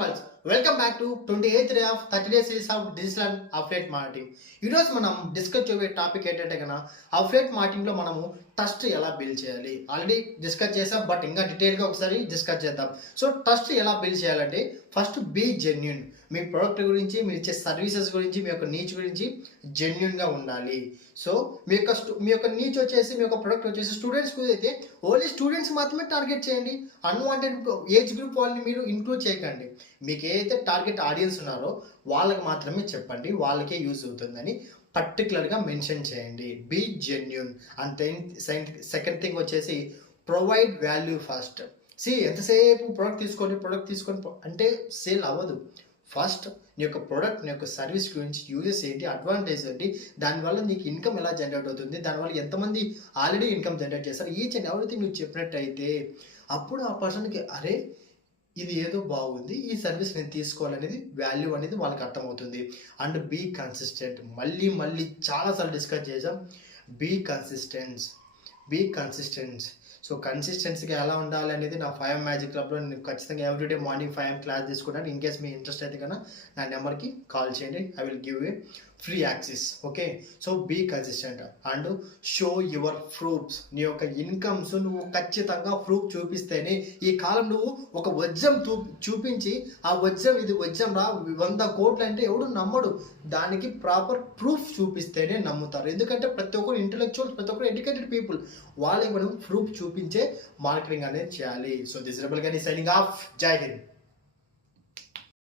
ట్రబల్స్ welcome back to 28th day of 30 days series of digital and affiliate marketing. ఈరోజు మనం discuss చేయబోయే topic ఏంటంటే కన్నా అఫిలియేట్ మార్కెటింగ్లో మనము ట్రస్ట్ ఎలా బిల్డ్ చేయాలి. ఆల్రెడీ డిస్కస్ చేసాం, బట్ ఇంకా డీటెయిల్గా ఒకసారి డిస్కస్ చేద్దాం. సో ట్రస్ట్ ఎలా బిల్డ్ చేయాలంటే ఫస్ట్ బీ జెన్యున్. మీ ప్రోడక్ట్ గురించి, మీరు ఇచ్చే సర్వీసెస్ గురించి, మీ యొక్క నీచ్ గురించి జెన్యున్గా ఉండాలి. సో మీ యొక్క నీచ్ వచ్చేసి, మీ యొక్క ప్రోడక్ట్ వచ్చేసి స్టూడెంట్స్ అయితే ఓన్లీ స్టూడెంట్స్ మాత్రమే టార్గెట్ చేయండి. అన్వాంటెడ్ ఏజ్ గ్రూప్ వాళ్ళని మీరు ఇంక్లూడ్ చేయకండి. మీకు ఏదైతే టార్గెట్ ఆడియన్స్ ఉన్నారో వాళ్ళకి మాత్రమే చెప్పండి, వాళ్ళకే యూజ్ అవుతుందని పర్టికులర్గా మెన్షన్ చేయండి. Be genuine. And second thing వచ్చేసి ప్రొవైడ్ వాల్యూ ఫస్ట్. ఎంతసేపు ప్రోడక్ట్ తీసుకొని అంటే సేల్ అవ్వదు. ఫస్ట్ నీ యొక్క ప్రోడక్ట్, నీ యొక్క సర్వీస్ గురించి యూజెస్ ఏంటి, అడ్వాంటేజ్ ఏంటి, దానివల్ల నీకు ఇన్కమ్ ఎలా జనరేట్ అవుతుంది, దానివల్ల ఎంతమంది ఆల్రెడీ ఇన్కమ్ జనరేట్ చేస్తారు, ఈచ్ అండ్ ఎవ్రీథింగ్ నువ్వు చెప్పినట్టయితే అప్పుడు ఆ పర్సన్కి అరే ఇది ఏదో బాగుంది, ఈ సర్వీస్ నేను తీసుకోవాలనేది వాల్యూ అనేది వాళ్ళకి అర్థమవుతుంది. And be consistent. మళ్ళీ చాలాసార్లు డిస్కస్ చేసాం. Be consistence. సో కన్సిస్టెన్సీగా ఎలా ఉండాలి అనేది నా 5am మ్యాజిక్ క్లబ్లో నేను ఖచ్చితంగా ఎవ్రీడే మార్నింగ్ 5am క్లాస్ తీసుకుంటాను. ఇన్ కేస్ మీ ఇంట్రెస్ట్ అయితే కన్నా నా నెంబర్కి కాల్ చేయండి. I will give a free access. Okay, so be consistent and show your proofs. నీ యొక్క ఇన్కమ్స్ నువ్వు ఖచ్చితంగా ప్రూఫ్ చూపిస్తేనే. ఈ కాలం నువ్వు ఒక వజ్రం చూపించి ఆ వజ్రం ఇది వజ్రం రా 100 కోట్లు అంటే ఎవడు నమ్మడు. దానికి ప్రాపర్ ప్రూఫ్ చూపిస్తేనే నమ్ముతారు. ఎందుకంటే ప్రతి ఒక్కరు ఇంటెలెక్చువల్, ప్రతి ఒక్కరు ఎడ్యుకేటెడ్ పీపుల్. వాళ్ళకి మనం ప్రూఫ్ చూపించే మార్కెటింగ్ అనేది చేయాలి. సో దిస్ రెబల్ గాని సైనింగ్ ఆఫ్. జై హింద్.